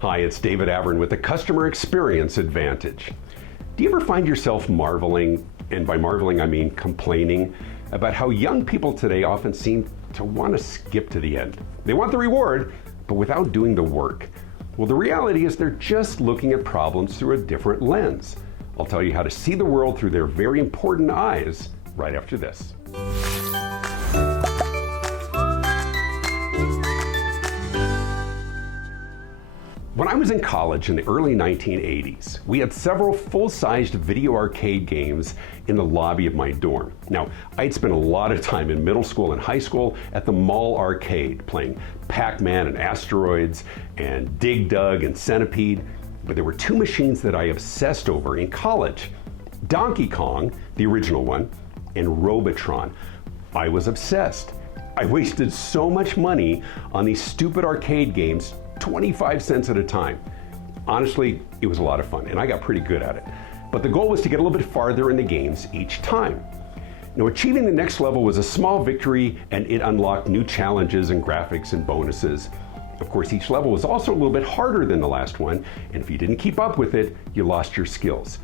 Hi, it's David Avrin with the Customer Experience Advantage. Do you ever find yourself marveling, and by marveling I mean complaining, about how young people today often seem to want to skip to the end? They want the reward, but without doing the work. Well, the reality is they're just looking at problems through a different lens. I'll tell you how to see the world through their very important eyes right after this. When I was in college in the early 1980s, we had several full-sized video arcade games in the lobby of my dorm. Now, I'd spent a lot of time in middle school and high school at the mall arcade, playing Pac-Man and Asteroids and Dig Dug and Centipede, but there were two machines that I obsessed over in college. Donkey Kong, the original one, and Robotron. I was obsessed. I wasted so much money on these stupid arcade games, 25 cents at a time. Honestly, it was a lot of fun, and I got pretty good at it. But the goal was to get a little bit farther in the games each time. Now, achieving the next level was a small victory, and it unlocked new challenges and graphics and bonuses. Of course, each level was also a little bit harder than the last one, and if you didn't keep up with it, you lost your skills.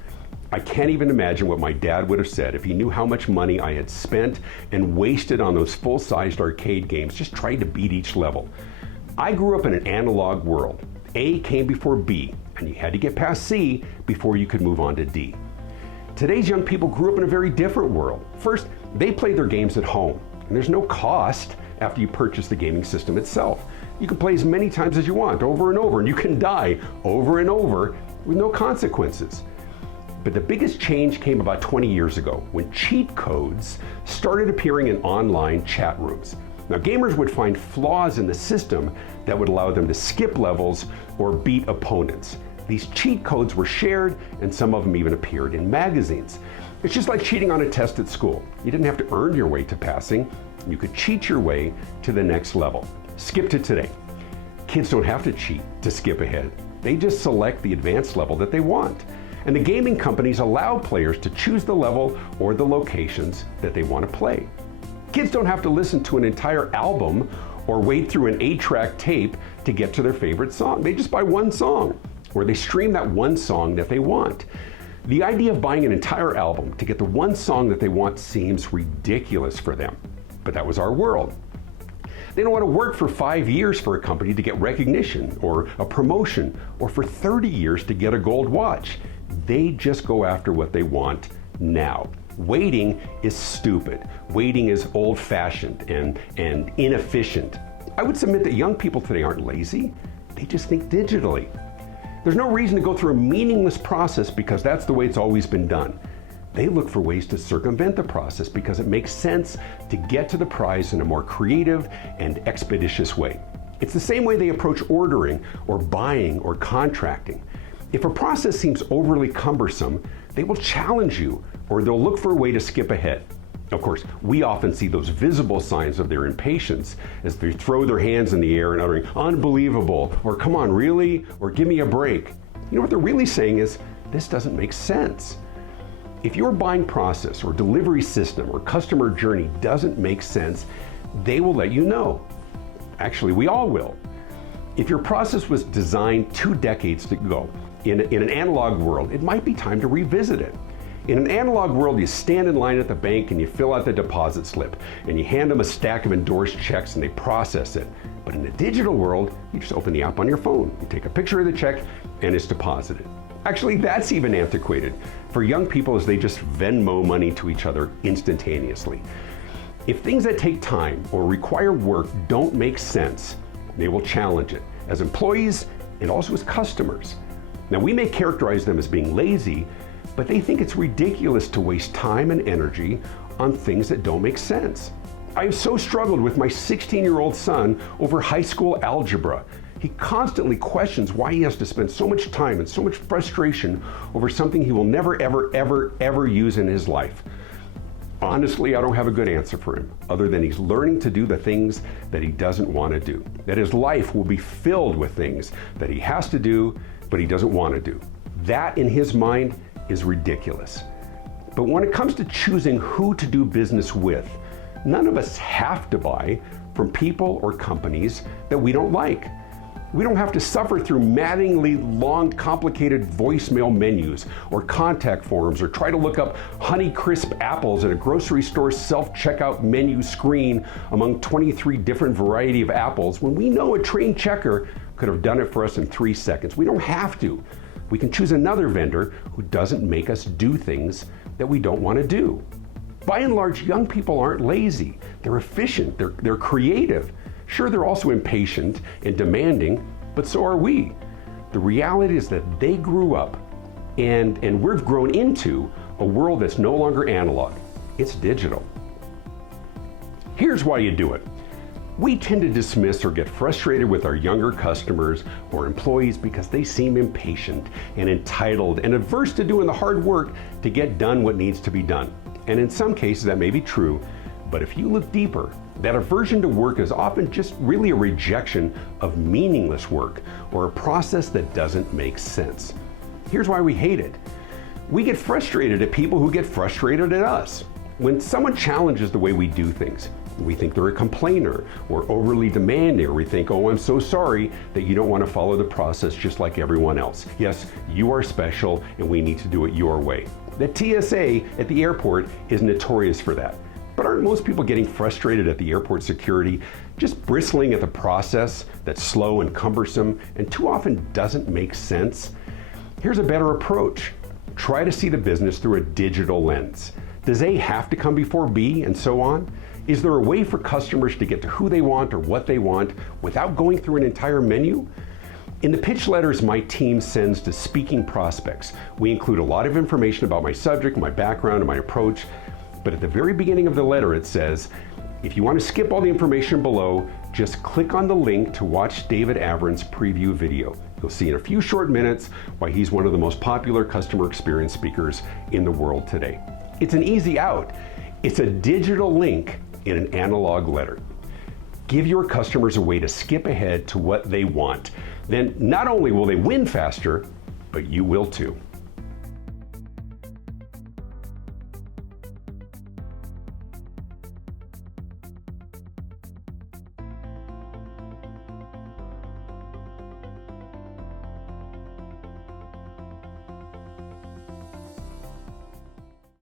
I can't even imagine what my dad would have said if he knew how much money I had spent and wasted on those full-sized arcade games just trying to beat each level. I grew up in an analog world. A came before B, and you had to get past C before you could move on to D. Today's young people grew up in a very different world. First, they play their games at home, and there's no cost after you purchase the gaming system itself. You can play as many times as you want, over and over, and you can die over and over with no consequences. But the biggest change came about 20 years ago when cheat codes started appearing in online chat rooms. Now, gamers would find flaws in the system that would allow them to skip levels or beat opponents. These cheat codes were shared, and some of them even appeared in magazines. It's just like cheating on a test at school. You didn't have to earn your way to passing. You could cheat your way to the next level. Skip to today. Kids don't have to cheat to skip ahead. They just select the advanced level that they want. And the gaming companies allow players to choose the level or the locations that they want to play. Kids don't have to listen to an entire album or wade through an 8-track tape to get to their favorite song. They just buy one song, or they stream that one song that they want. The idea of buying an entire album to get the one song that they want seems ridiculous for them, but that was our world. They don't want to work for 5 years for a company to get recognition or a promotion, or for 30 years to get a gold watch. They just go after what they want now. Waiting is stupid. Waiting is old-fashioned and inefficient. I would submit that young people today aren't lazy. They just think digitally. There's no reason to go through a meaningless process because that's the way it's always been done. They look for ways to circumvent the process because it makes sense to get to the prize in a more creative and expeditious way. It's the same way they approach ordering or buying or contracting. If a process seems overly cumbersome, they will challenge you, or they'll look for a way to skip ahead. Of course, we often see those visible signs of their impatience as they throw their hands in the air and uttering, "Unbelievable," or "Come on, really?" or "Give me a break." You know what they're really saying is, "This doesn't make sense." If your buying process or delivery system or customer journey doesn't make sense, they will let you know. Actually, we all will. If your process was designed 2 decades ago, in an analog world, it might be time to revisit it. In an analog world, you stand in line at the bank and you fill out the deposit slip, and you hand them a stack of endorsed checks and they process it. But in the digital world, you just open the app on your phone, you take a picture of the check, and it's deposited. Actually, that's even antiquated for young people as they just Venmo money to each other instantaneously. If things that take time or require work don't make sense, they will challenge it as employees and also as customers. Now, we may characterize them as being lazy, but they think it's ridiculous to waste time and energy on things that don't make sense. I have so struggled with my 16-year-old son over high school algebra. He constantly questions why he has to spend so much time and so much frustration over something he will never, ever use in his life. Honestly, I don't have a good answer for him, other than he's learning to do the things that he doesn't want to do. That his life will be filled with things that he has to do, but he doesn't want to do. That, in his mind, is ridiculous. But when it comes to choosing who to do business with, none of us have to buy from people or companies that we don't like. We don't have to suffer through maddeningly long, complicated voicemail menus or contact forms or try to look up Honeycrisp apples at a grocery store self-checkout menu screen among 23 different variety of apples when we know a trained checker could have done it for us in 3 seconds. We don't have to. We can choose another vendor who doesn't make us do things that we don't want to do. By and large, young people aren't lazy. They're efficient, they're creative. Sure, they're also impatient and demanding, but so are we. The reality is that they grew up and we've grown into a world that's no longer analog. It's digital. Here's why you do it. We tend to dismiss or get frustrated with our younger customers or employees because they seem impatient and entitled and averse to doing the hard work to get done what needs to be done. And in some cases that may be true, but if you look deeper, that aversion to work is often just really a rejection of meaningless work or a process that doesn't make sense. Here's why we hate it. We get frustrated at people who get frustrated at us. When someone challenges the way we do things, we think they're a complainer or overly demanding, or we think, oh, I'm so sorry that you don't want to follow the process just like everyone else. Yes, you are special and we need to do it your way. The TSA at the airport is notorious for that. But aren't most people getting frustrated at the airport security, just bristling at the process that's slow and cumbersome and too often doesn't make sense? Here's a better approach. Try to see the business through a digital lens. Does A have to come before B and so on? Is there a way for customers to get to who they want or what they want without going through an entire menu? In the pitch letters my team sends to speaking prospects, we include a lot of information about my subject, my background, and my approach. But at the very beginning of the letter it says, if you want to skip all the information below, just click on the link to watch David Avrin's preview video. You'll see in a few short minutes why he's one of the most popular customer experience speakers in the world today. It's an easy out. It's a digital link in an analog letter. Give your customers a way to skip ahead to what they want. Then not only will they win faster, but you will too.